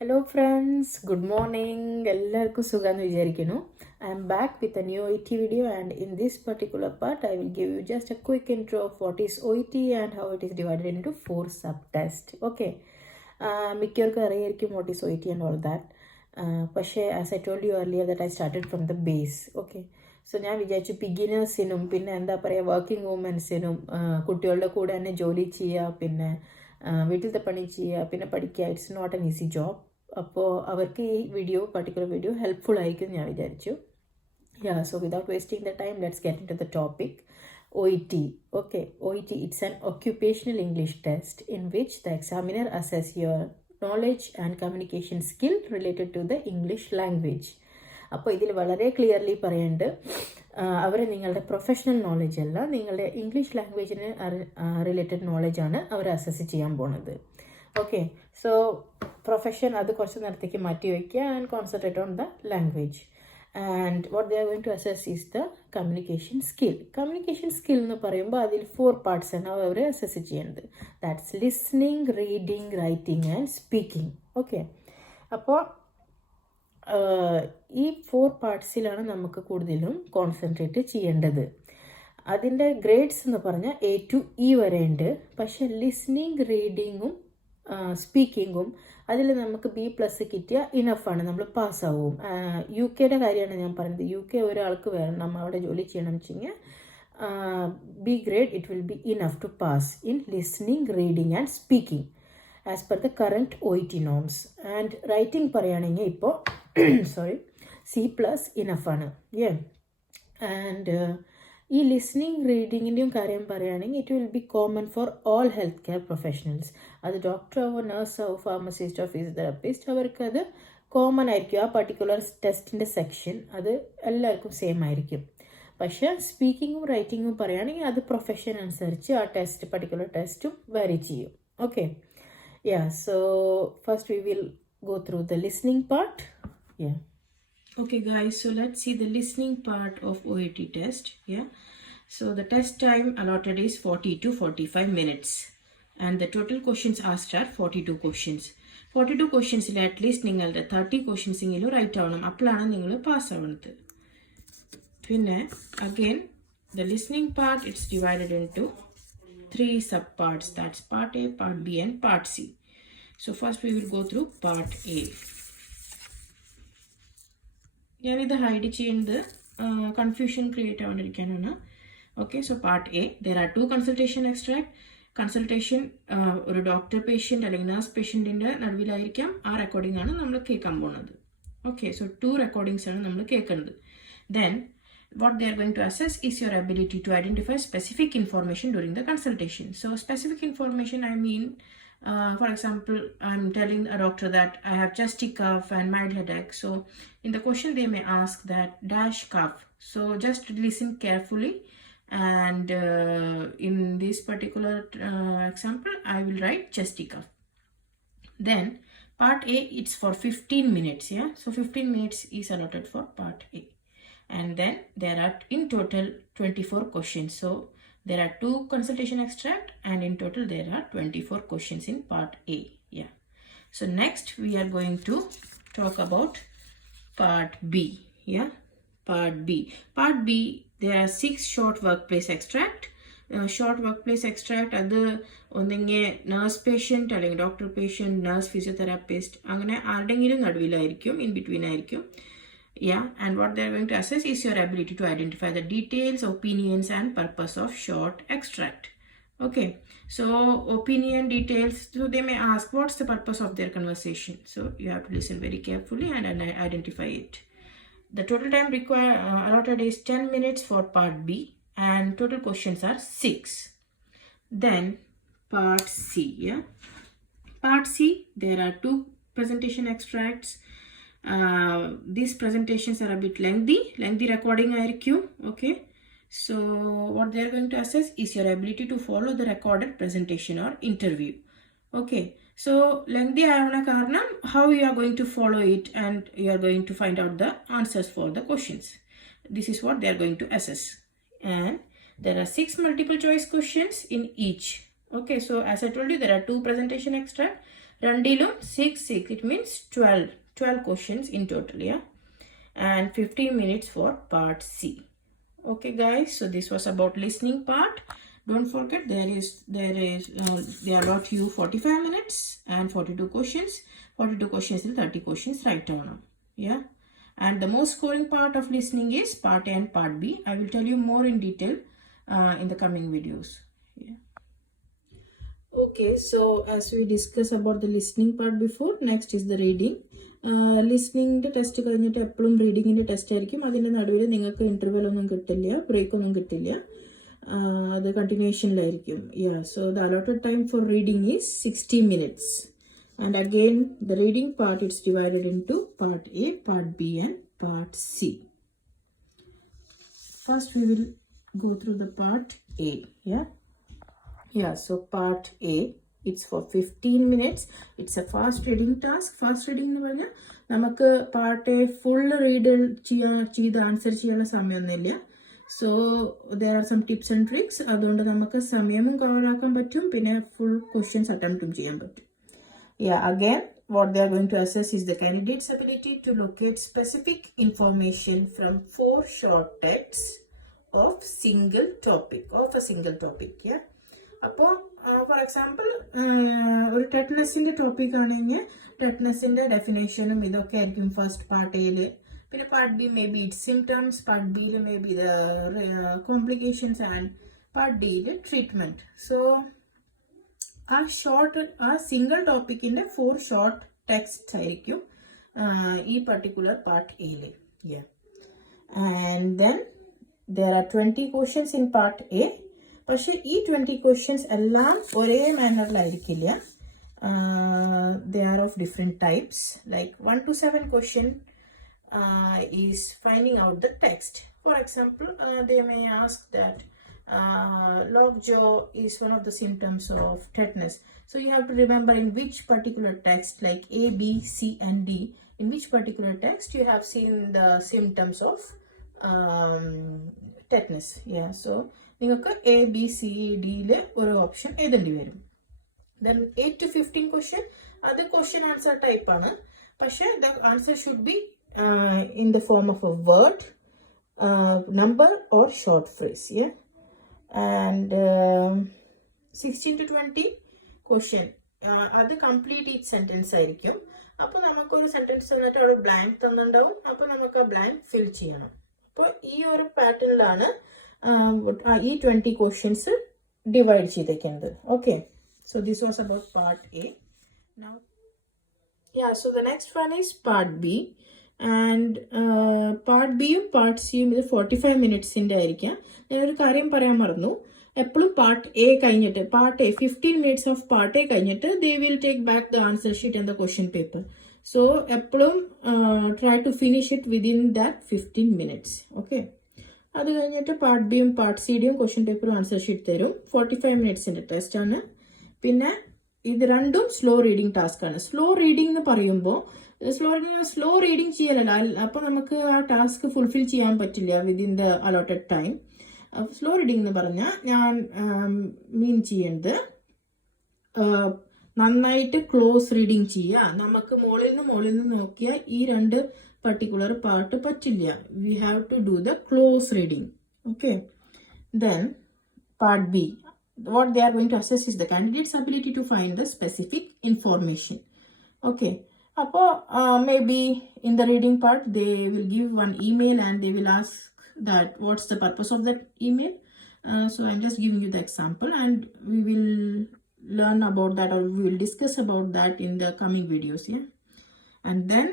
Hello friends, good morning. എല്ലാവർക്കും സുഖാന്ന് വിചാരിക്കുന്നു. I am back with a new OET video, and in this particular part I will give you just a quick intro of what is OET and how it is divided into 4 subtests. Okay. മിക്കവർക്കും അറിയായിരിക്കും what is OET and all that. പക്ഷേ as I told you earlier that I started from the base. Okay. So ഞാൻ വിചാരിച്ചു ബിഗിനേഴ്സിനും പിന്നെ എന്താ പറയുക വർക്കിംഗ് വുമൻസിനും കുട്ടികളുടെ കൂടെ തന്നെ ജോലി ചെയ്യുക, പിന്നെ വീട്ടിലത്തെ പണി ചെയ്യുക, പിന്നെ പഠിക്കുക. It's not an easy job. അപ്പോൾ അവർക്ക് ഈ പർട്ടിക്കുലർ വീഡിയോ ഹെൽപ്ഫുൾ ആയിരിക്കും ഞാൻ വിചാരിച്ചു. So without wasting the time, let's get into the topic. OET. Okay, OET, it's an occupational English test in which the examiner assess your knowledge and communication skill related to the English language. അപ്പോൾ ഇതിൽ വളരെ ക്ലിയർലി പറയുന്നുണ്ട്, അവർ നിങ്ങളുടെ professional knowledge അല്ല, നിങ്ങളുടെ ഇംഗ്ലീഷ് ലാംഗ്വേജിന് റിലേറ്റഡ് നോളജാണ് അവർ അസസ് ചെയ്യാൻ പോണത്. ഓക്കെ, സോ പ്രൊഫഷൻ അത് കുറച്ച് നേരത്തേക്ക് മാറ്റി വയ്ക്കുക and concentrate on the language. And what they are going to assess is the communication skill. Communication skill എന്ന് പറയുമ്പോൾ അതിൽ 4 parts ആണ് അവർ അസസ് ചെയ്യുന്നത്. That's listening, reading, writing and speaking. Okay, അപ്പോൾ ഈ 4 പാർട്സിലാണ് നമുക്ക് കൂടുതലും കോൺസെൻട്രേറ്റ് ചെയ്യേണ്ടത്. അതിൻ്റെ ഗ്രേഡ്സ് എന്ന് പറഞ്ഞാൽ A to E വരെ ഉണ്ട്. പക്ഷേ ലിസ്ണിങ്, റീഡിങ്ങും സ്പീക്കിങ്ങും അതിൽ നമുക്ക് B+ കിട്ടിയ ഇനഫാണ്, നമ്മൾ പാസ്സാവും. UK കാര്യമാണ് ഞാൻ പറയുന്നത്. UK ഒരാൾക്ക് വേണം, നമ്മൾ അവിടെ ജോലി ചെയ്യണം വെച്ചെങ്കിൽ B grade it will be enough to pass in listening, reading and speaking as per the current OET norms. And writing പറയുകയാണെങ്കിൽ ഇപ്പോൾ C+ ഇനഫ് ആണ്. ആൻഡ് ഈ ലിസ്ണിംഗ് റീഡിങ്ങിൻ്റെയും കാര്യം പറയുകയാണെങ്കിൽ it will B common for all health care professionals. അത് ഡോക്ടറാവോ നഴ്സാവോ ഫാർമസിസ്റ്റോ ഫിസിയോതെറാപ്പിസ്റ്റ്, അവർക്കത് കോമൺ ആയിരിക്കും. ആ പർട്ടിക്കുലർ ടെസ്റ്റിൻ്റെ സെക്ഷൻ അത് എല്ലാവർക്കും സെയിം ആയിരിക്കും. പക്ഷേ സ്പീക്കിങ്ങും റൈറ്റിങ്ങും പറയുകയാണെങ്കിൽ അത് പ്രൊഫഷൻ അനുസരിച്ച് ആ പർട്ടിക്കുലർ ടെസ്റ്റും വാരി ചെയ്യും. Okay, so first we will go through the listening part. Okay guys, so let's see the listening part of OET test. So the test time allotted is 40 to 45 minutes and the total questions asked are 42 questions. 42 questions il at least ningalde 30 questions ingelu right avanam, appalana ningal pass avanathu. Pinne again the listening part, it's divided into 3 subparts. That's part A, part B and part C. So first we will go through part A. ഞാനിത് hide ചെയ്യുന്നത് confusion create ആവാണ്ടിരിക്കാനാണ്. Okay, so part A, there are 2 consultation extract. Consultation ഒരു doctor patient അല്ലെങ്കിൽ nurse പേഷ്യൻറ്റിൻ്റെ നടുവിലായിരിക്കാം. ആ recording ആണ് നമ്മൾ കേൾക്കാൻ പോകുന്നത്. ഓക്കെ, സോ 2 റെക്കോർഡിങ്സ് ആണ് നമ്മൾ കേൾക്കുന്നത്. Then what they are going to assess is your ability to identify specific information during the consultation. So specific information, I mean, for example, I'm telling a doctor that I have chesty cough and mild headache. So in the question they may ask that dash cough. So just listen carefully, and in this particular example I will write chesty cough. Then part A, it's for 15 minutes. So 15 minutes is allotted for part A. And then there are in total 24 questions. So there are 2 consultation extract and in total there are 24 questions in part A. So next we are going to talk about part B. Part B, there are 6 short workplace extract. Short workplace extract അത് ഒന്നെങ്കിൽ nurse patient അല്ലെങ്കിൽ doctor patient, nurse, physiotherapist, അങ്ങനെ ആരുടെങ്കിലും നടുവിലായിരിക്കും, in between ആയിരിക്കും. And what they are going to assess is your ability to identify the details, opinions and purpose of short extract. Okay, so opinion, details, so they may ask what's the purpose of their conversation. So you have to listen very carefully and identify it. The total time allotted is 10 minutes for part B and total questions are 6. Then part C. Part C, there are 2 presentation extracts. These presentations are a bit lengthy recording ആയിരിക്കും. Okay, so what they are going to assess is your ability to follow the recorded presentation or interview. Okay, so lengthy ആവണ കാരണം how you are going to follow it and you are going to find out the answers for the questions. This is what they are going to assess. And there are 6 multiple choice questions in each. Okay, so as I told you, there are 2 presentation extract. രണ്ടിലും 6. It means 12 questions in total, yeah. And 15 minutes for part C. Okay guys, so this was about listening part. Don't forget they allot you 45 minutes and 42 questions. 42 questions and 30 questions write down, yeah. And the most scoring part of listening is part A and part B. I will tell you more in detail in the coming videos, yeah. Okay, so as we discussed about the listening part before, next is the reading. ലിസ്ണിങ്ങിൻ്റെ test കഴിഞ്ഞിട്ട് എപ്പോഴും റീഡിങ്ങിൻ്റെ ടെസ്റ്റ് ആയിരിക്കും. അതിൻ്റെ നടുവിൽ നിങ്ങൾക്ക് ഇൻ്റർവെൽ ഒന്നും കിട്ടില്ല, ബ്രേക്ക് ഒന്നും കിട്ടില്ല, അത് കണ്ടിന്യൂഷനിലായിരിക്കും. So the allotted time for reading is 60 minutes. And again the reading part it's divided into part A, part B and part C. First we will go through the part A. So part A, it's for 15 minutes. It's a fast reading task. Fast reading എന്ന് പറഞ്ഞാൽ നമുക്ക് part A full read ചെയ്ത് answer ചെയ്യാനുള്ള സമയമൊന്നുമില്ല. So there are some tips and tricks. അതുകൊണ്ട് നമുക്ക് സമയവും കവറാക്കാൻ പറ്റും, പിന്നെ ഫുൾ ക്വസ്റ്റ്യൻസ് അറ്റംപ്റ്റും ചെയ്യാൻ പറ്റും. Again, what they are going to assess is the candidate's ability to locate specific information from 4 short texts of a single topic. അപ്പോൾ ഫോർ എക്സാമ്പിൾ ഒരു ടെറ്റ്നസിൻ്റെ ടോപ്പിക് ആണെങ്കിൽ ടെറ്റ്നസിൻ്റെ ഡെഫിനേഷനും ഇതൊക്കെ ആയിരിക്കും ഫസ്റ്റ് പാർട്ട് എയിൽ. പിന്നെ part B maybe it symptoms, part ബിയിൽ maybe the complications and part ഡിയിൽ ട്രീറ്റ്മെൻറ്റ്. സോ ആ സിംഗിൾ ടോപ്പിക്കിൻ്റെ 4 ഷോർട്ട് ടെക്സ്റ്റ് ആയിരിക്കും ഈ പർട്ടിക്കുലർ പാർട്ട് എയിൽ. And then there are 20 questions in part A. പക്ഷെ ഈ 20 questions എല്ലാം ഒരേ മാനറിലായിരിക്കില്ല. They are of different types. Like 1 to 7 question is finding out the text. For example, they may ask that lockjaw is one of the symptoms of tetanus. So you have to remember in which particular text, like A, B, C and D, in which particular text you have seen the symptoms of tetanus. So നിങ്ങൾക്ക് A B C ഡിയിൽ ഒരു ഓപ്ഷൻ എഴുതേണ്ടി വരും. ദെൻ 8 to 15 ക്വസ്റ്റ്യൻ, അത് question answer type ആണ്. പക്ഷെ the answer should be in the form of A word, number or short phrase. And 16 to 20 ക്വസ്റ്റ്യൻ, അത് complete each sentence ആയിരിക്കും. അപ്പോൾ നമുക്കൊരു സെന്റൻസ് തന്നിട്ട് അവിടെ ബ്ലാങ്ക് തന്നിട്ടുണ്ടാവും. അപ്പോൾ നമുക്ക് ആ ബ്ലാങ്ക് ഫിൽ ചെയ്യണം. അപ്പോൾ ഈ ഒരു പാറ്റേണിലാണ് ഈ 20 ക്വസ്റ്റ്യൻസ് ഡിവൈഡ് ചെയ്തേക്കുന്നത്. Okay, so this was about part A. Now so the next one is part B. And part ബിയും പാർട്ട് സിയും ഇത് 45 മിനിറ്റ്സിൻ്റെ ആയിരിക്കാം. ഞാനൊരു കാര്യം പറയാൻ മറന്നു. എപ്പോഴും പാർട്ട് എ കഴിഞ്ഞിട്ട്, part A 15 minutes of part A കഴിഞ്ഞിട്ട് they will take back the answer sheet and the question paper. So എപ്പോഴും try to finish it within that 15 minutes. Okay, അത് കഴിഞ്ഞിട്ട് പാർട്ട് ബിയും പാർട്ട് സിയുടെയും ക്വസ്റ്റ്യൻ പേപ്പറും answer sheet തരും. 45 മിനിറ്റ്സിൻ്റെ test ആണ്. പിന്നെ ഇത് രണ്ടും സ്ലോ റീഡിങ് ടാസ്ക് ആണ്. സ്ലോ റീഡിംഗ് എന്ന് പറയുമ്പോൾ സ്ലോ റീഡിങ് ചെയ്യലല്ല, അപ്പോൾ നമുക്ക് ആ ടാസ്ക് ഫുൾഫിൽ ചെയ്യാൻ പറ്റില്ല within the allotted time. Slow reading എന്ന് പറഞ്ഞാൽ ഞാൻ മീൻ ചെയ്യുന്നത് നന്നായിട്ട് ക്ലോസ് റീഡിങ് ചെയ്യുക. നമുക്ക് മുകളിൽ നിന്ന് നോക്കിയാൽ ഈ രണ്ട് particular part പറ്റില്ല. We have to do the close reading. Okay. Then part B, what they are going to assess is the candidate's ability to find the specific information. Okay. അപ്പോൾ maybe in the reading part they will give one email and they will ask that what's the purpose of that email. So I'm just giving you the example and we will learn about that, or we will discuss about that in the coming videos. And then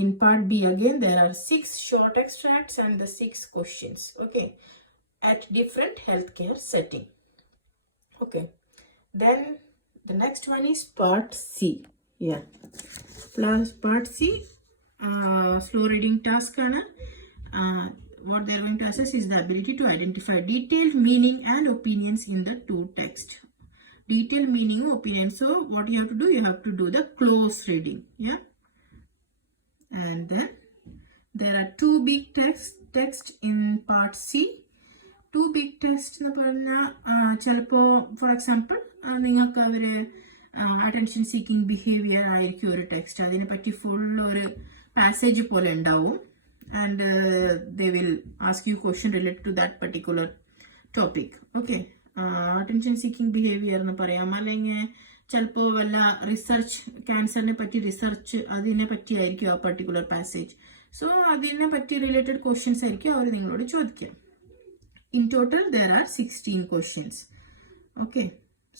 in part B again there are 6 short extracts and the 6 questions, okay, at different healthcare setting. Okay, then the next one is part C. Plus part C, slow reading task ana. What they are going to assess is the ability to identify detailed meaning and opinions in the two texts. Detailed meaning, opinion. So what you have to do? You have to do the close reading. And then there are 2 big text in part C. 2 big text എന്ന് പറഞ്ഞാൽ ചിലപ്പോൾ for example നിങ്ങൾക്ക് അവർ attention seeking behavior ആയിരിക്കും ഒരു ടെക്സ്റ്റ്. അതിനെപ്പറ്റി ഫുൾ ഒരു പാസേജ് പോലെ ഉണ്ടാവും. And they will ask you question related to that particular topic. Okay. Attention seeking behavior എന്ന് പറയാം. അല്ലെങ്കിൽ ചിലപ്പോൾ വല്ല റിസർച്ച്, ക്യാൻസറിനെ പറ്റി റിസർച്ച്, അതിനെ പറ്റി ആയിരിക്കും ആ പർട്ടിക്കുലർ പാസേജ്. സോ അതിനെ പറ്റി റിലേറ്റഡ് ക്വസ്റ്റ്യൻസ് ആയിരിക്കും അവർ നിങ്ങളോട് ചോദിക്കുക. In total, there are 16 questions. Okay.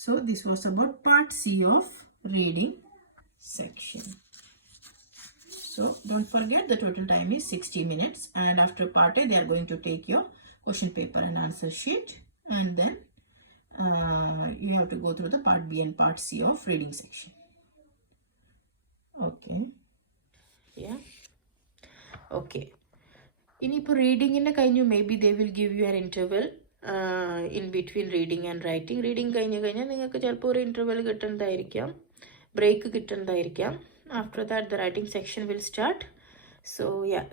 So this was about part C of reading section. So don't forget the total time is 60 minutes, and after part A they are going to take your question paper and answer sheet, and then you have to go through the part B and part C of reading section. Okay. Yeah. Okay. ഇനിയിപ്പോൾ റീഡിങ്ങിൻ്റെ കഴിഞ്ഞു, maybe they will give you an interval in between reading and writing. Reading കഴിഞ്ഞ് കഴിഞ്ഞാൽ നിങ്ങൾക്ക് ചിലപ്പോൾ ഒരു interval കിട്ടുന്നതായിരിക്കാം, break കിട്ടുന്നതായിരിക്കാം. After that the writing section will start.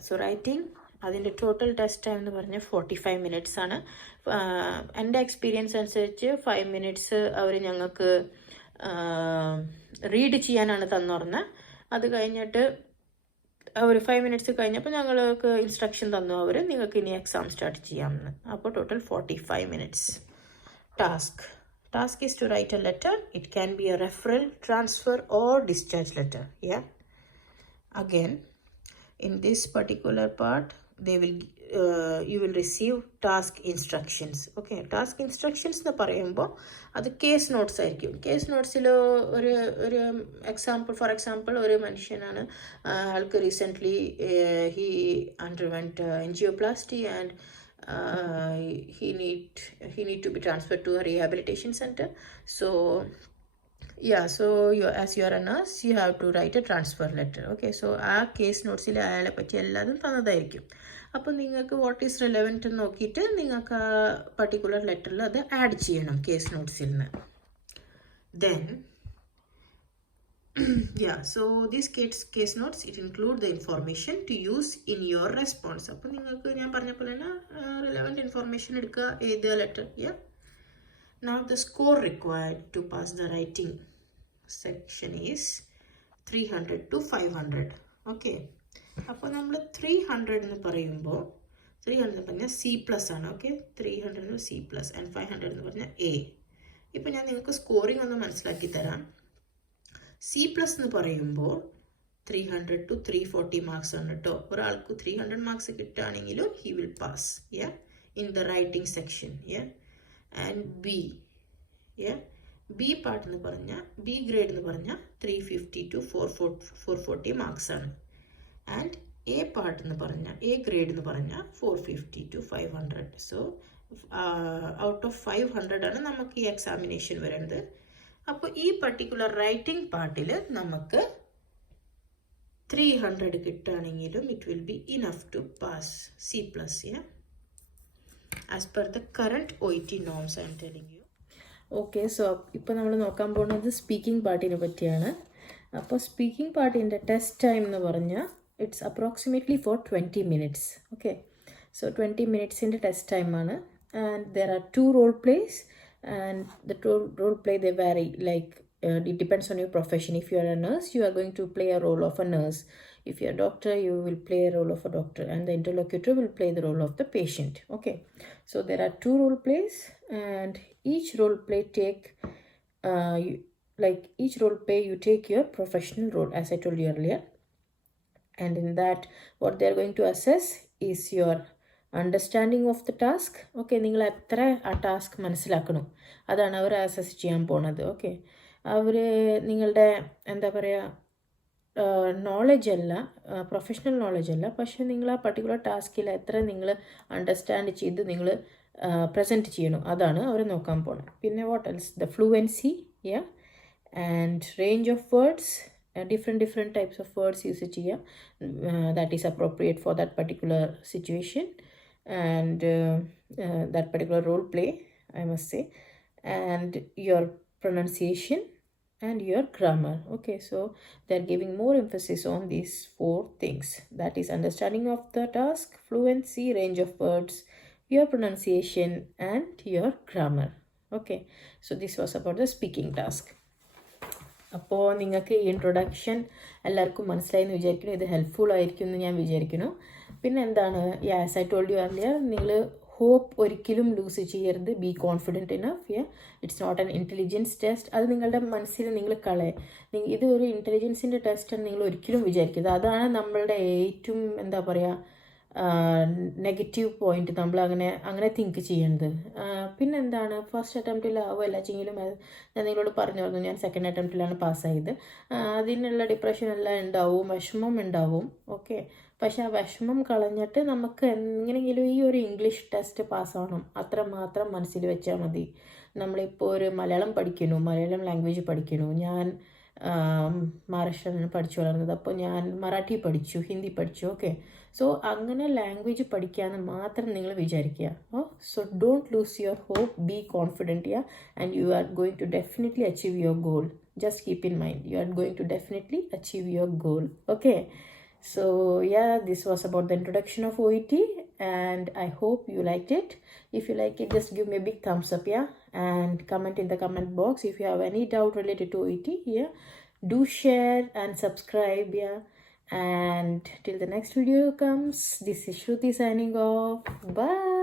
So writing അതിൻ്റെ ടോട്ടൽ ടെസ്റ്റ് ടൈം എന്ന് പറഞ്ഞാൽ 45 മിനിറ്റ്സ് ആണ്. എൻ്റെ എക്സ്പീരിയൻസ് അനുസരിച്ച് 5 മിനിറ്റ്സ് അവർ ഞങ്ങൾക്ക് റീഡ് ചെയ്യാനാണ് തന്നുറന്നത്. അത് കഴിഞ്ഞിട്ട് അവർ 5 മിനിറ്റ്സ് കഴിഞ്ഞപ്പോൾ ഞങ്ങൾക്ക് ഇൻസ്ട്രക്ഷൻ തന്നു അവർ, നിങ്ങൾക്ക് ഇനി എക്സാം സ്റ്റാർട്ട് ചെയ്യാമെന്ന്. അപ്പോൾ ടോട്ടൽ 45 minutes. Task is to write a letter. It can be a referral, transfer or discharge letter. Yeah. Again, in this particular part, you will receive task instructions. Okay. Task instructions എന്ന് പറയുമ്പോൾ അത് case notes ആയിരിക്കും. Case നോട്ട്സിൽ ഒരു example, for example ഒരു മനുഷ്യനാണ്, ആൾക്ക് recently he underwent angioplasty and he need to be transferred to a rehabilitation center. So as you are a nurse, you have to write a transfer letter. Okay, so ആ കേസ് നോട്ട്സിൽ അയാളെ പറ്റി എല്ലാതും തന്നതായിരിക്കും. അപ്പോൾ നിങ്ങൾക്ക് വാട്ട് ഈസ് റെലവൻറ്റ് നോക്കിയിട്ട് നിങ്ങൾക്ക് ആ പർട്ടിക്കുലർ ലെറ്ററിൽ അത് ആഡ് ചെയ്യണം കേസ് നോട്ട്സിൽ നിന്ന്. Then so these case notes, it include the information to use in your response. അപ്പോൾ നിങ്ങൾക്ക് ഞാൻ പറഞ്ഞ പോലെ തന്നെ relevant information എടുക്കുക, എഴുതുക letter. Now the score required to pass the writing section is 300 to 500. Okay. അപ്പോൾ നമ്മൾ 300 എന്ന് പറയുമ്പോൾ 300 എന്ന് പറഞ്ഞാൽ C+ ആണ്. ഓക്കെ, 300 എന്ന് C+ ആൻഡ് 500 എന്ന് പറഞ്ഞാൽ A. ഇപ്പോൾ ഞാൻ നിങ്ങൾക്ക് സ്കോറിംഗ് ഒന്ന് മനസ്സിലാക്കി തരാം. C+ എന്ന് പറയുമ്പോൾ 300 to 340 മാർക്സ് ആണ് കേട്ടോ. ഒരാൾക്ക് 300 മാർക്സ് കിട്ടുകയാണെങ്കിലും he will pass in the writing section. And B part എന്ന് പറഞ്ഞാൽ ബി ഗ്രേഡ് എന്ന് പറഞ്ഞാൽ 350 to 440 മാർക്സ് ആണ്. ആൻഡ് എ പാർട്ട് എന്ന് പറഞ്ഞാൽ എ ഗ്രേഡ് എന്ന് പറഞ്ഞാൽ 450 to 500. സോ ഔട്ട് ഓഫ് 500 ആണ് നമുക്ക് ഈ എക്സാമിനേഷൻ വരുന്നത്. അപ്പോൾ ഈ പർട്ടിക്കുലർ റൈറ്റിംഗ് പാർട്ടിൽ നമുക്ക് 300 കിട്ടുകയാണെങ്കിലും it will be enough to pass C+. As per the current OET norms I'm telling you. Okay, so ഇപ്പോൾ നമ്മൾ നോക്കാൻ പോകുന്നത് സ്പീക്കിംഗ് പാർട്ടിനെ പറ്റിയാണ്. അപ്പോൾ സ്പീക്കിംഗ് പാർട്ടിൻ്റെ ടെസ്റ്റ് ടൈം എന്ന് പറഞ്ഞാൽ it's approximately for 20 minutes. Okay, so 20 മിനിറ്റ്സിൻ്റെ ടെസ്റ്റ് ടൈമാണ്. And there are 2 role plays. And the role play, they vary, like it depends on your profession. If you are a nurse, you are going to play a role of a nurse. If you are a doctor, you will play a role of a doctor, and the interlocutor will play the role of the patient. Okay, so there are 2 role plays, and each role play each role play you take your professional role, as I told you earlier. And in that, what they are going to assess is your understanding of the task. Okay, നിങ്ങൾ എത്ര ആ ടാസ്ക് മനസ്സിലാക്കണം, അതാണ് അവർ അസസ് ചെയ്യാൻ പോണത്. ഓക്കെ, അവർ നിങ്ങളുടെ എന്താ പറയുക നോളജ് അല്ല, പ്രൊഫഷണൽ നോളജ് അല്ല, പക്ഷേ നിങ്ങൾ ആ പർട്ടിക്കുലർ ടാസ്കിൽ എത്ര നിങ്ങൾ അണ്ടർസ്റ്റാൻഡ് ചെയ്ത് നിങ്ങൾ പ്രസൻറ്റ് ചെയ്യണം, അതാണ് അവർ നോക്കാൻ പോണത്. പിന്നെ what else, the fluency and range of words, different types of words use ചെയ്യാം, that is appropriate for that particular situation and that particular role play, I must say, and your pronunciation and your grammar. Okay, so they're giving more emphasis on these 4 things, that is understanding of the task, fluency, range of words, your pronunciation and your grammar. Okay, so this was about the speaking task. അപ്പോൾ നിങ്ങൾക്ക് ഈ ഇൻട്രൊഡക്ഷൻ എല്ലാവർക്കും മനസ്സിലായെന്ന് വിചാരിക്കുന്നു. ഇത് ഹെൽപ്ഫുൾ ആയിരിക്കും എന്ന് ഞാൻ വിചാരിക്കുന്നു. പിന്നെ എന്താണ്, as I told you earlier, നിങ്ങൾ ഹോപ്പ് ഒരിക്കലും ലൂസ് ചെയ്യരുത്. Be confident enough. It's not an intelligence test. അത് നിങ്ങളുടെ മനസ്സിൽ നിങ്ങൾ ഇത് ഒരു ഇൻ്റലിജൻസിൻ്റെ ടെസ്റ്റ് നിങ്ങൾ ഒരിക്കലും വിചാരിക്കരുത്. അതാണ് നമ്മളുടെ ഏറ്റവും എന്താ പറയുക നെഗറ്റീവ് പോയിന്റ്. നമ്മൾ അങ്ങനെ തിങ്ക് ചെയ്യുന്നത്. പിന്നെ എന്താണ്, ഫസ്റ്റ് അറ്റംപ്റ്റിലാവുമല്ല ചെയ്യലും. ഞാൻ നിങ്ങളോട് പറഞ്ഞു ഞാൻ സെക്കൻഡ് അറ്റംപ്റ്റിലാണ് പാസ്സായത്. അതിനുള്ള ഡിപ്രഷൻ എല്ലാം ഉണ്ടാവും, വിഷമം ഉണ്ടാവും. ഓക്കെ, പക്ഷെ ആ വിഷമം കളഞ്ഞിട്ട് നമുക്ക് എങ്ങനെയെങ്കിലും ഈ ഒരു ഇംഗ്ലീഷ് ടെസ്റ്റ് പാസ്സാവണം, അത്രമാത്രം മനസ്സിൽ വെച്ചാൽ മതി. നമ്മളിപ്പോൾ ഒരു മലയാളം പഠിക്കുന്നു, മലയാളം ലാംഗ്വേജ് പഠിക്കുന്നു. ഞാൻ മഹാരാഷ്ട്രയിലാണ് പഠിച്ചു വളർന്നത്. അപ്പോൾ ഞാൻ മറാഠി പഠിച്ചു, ഹിന്ദി പഠിച്ചു. ഓക്കെ, സോ അങ്ങനെ ലാംഗ്വേജ് പഠിക്കാമെന്ന് മാത്രം നിങ്ങൾ വിചാരിക്കുക. So don't lose your hope, be confident, and you are going to definitely achieve your goal. Just keep in mind, you are going to definitely achieve your goal. Okay, so this was about the introduction of OET, and I hope you liked it. If you like it, just give me a big thumbs up, and comment in the comment box if you have any doubt related to OET. Do share and subscribe, and till the next video comes, this is Shruti signing off. Bye.